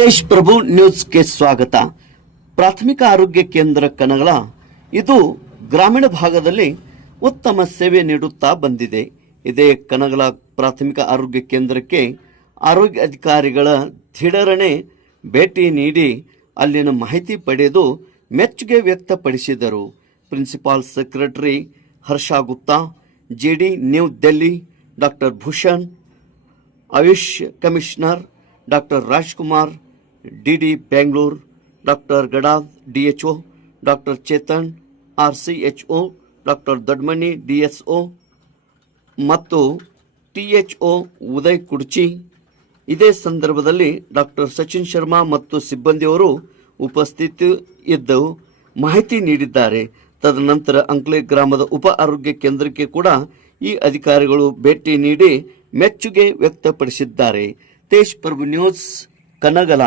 ದೇಶ್ ಪ್ರಭು ನ್ಯೂಸ್ಗೆ ಸ್ವಾಗತ. ಪ್ರಾಥಮಿಕ ಆರೋಗ್ಯ ಕೇಂದ್ರ ಕನಗಲ ಇದು ಗ್ರಾಮೀಣ ಭಾಗದಲ್ಲಿ ಉತ್ತಮ ಸೇವೆ ನೀಡುತ್ತಾ ಬಂದಿದೆ. ಇದೇ ಕನಗಲ ಪ್ರಾಥಮಿಕ ಆರೋಗ್ಯ ಕೇಂದ್ರಕ್ಕೆ ಆರೋಗ್ಯ ಅಧಿಕಾರಿಗಳ ದಿಢೀರನೆ ಭೇಟಿ ನೀಡಿ ಅಲ್ಲಿನ ಮಾಹಿತಿ ಪಡೆದು ಮೆಚ್ಚುಗೆ ವ್ಯಕ್ತಪಡಿಸಿದರು. Principal secretary Harsha Gupta, GD new Delhi doctor Bhushan, Ayush commissioner doctor Rajkumar, DD Bengaluru doctor Gadad DHO, doctor Chetan RCHO, doctor Doddamani DSO ಮತ್ತು ಟಿಎಚ್ಒ ಉದಯ್ ಕುಡ್ಚಿ. ಇದೇ ಸಂದರ್ಭದಲ್ಲಿ ಡಾಕ್ಟರ್ ಸಚಿನ್ ಶರ್ಮಾ ಮತ್ತು ಸಿಬ್ಬಂದಿಯವರು ಉಪಸ್ಥಿತಿ ಇದ್ದು ಮಾಹಿತಿ ನೀಡಿದ್ದಾರೆ. ತದನಂತರ ಅಂಕ್ಲೆ ಗ್ರಾಮದ ಉಪ ಆರೋಗ್ಯ ಕೇಂದ್ರಕ್ಕೆ ಕೂಡ ಈ ಅಧಿಕಾರಿಗಳು ಭೇಟಿ ನೀಡಿ ಮೆಚ್ಚುಗೆ ವ್ಯಕ್ತಪಡಿಸಿದ್ದಾರೆ. ದೇಶ್ ಪ್ರಭು ನ್ಯೂಸ್ ಕನಗಲ.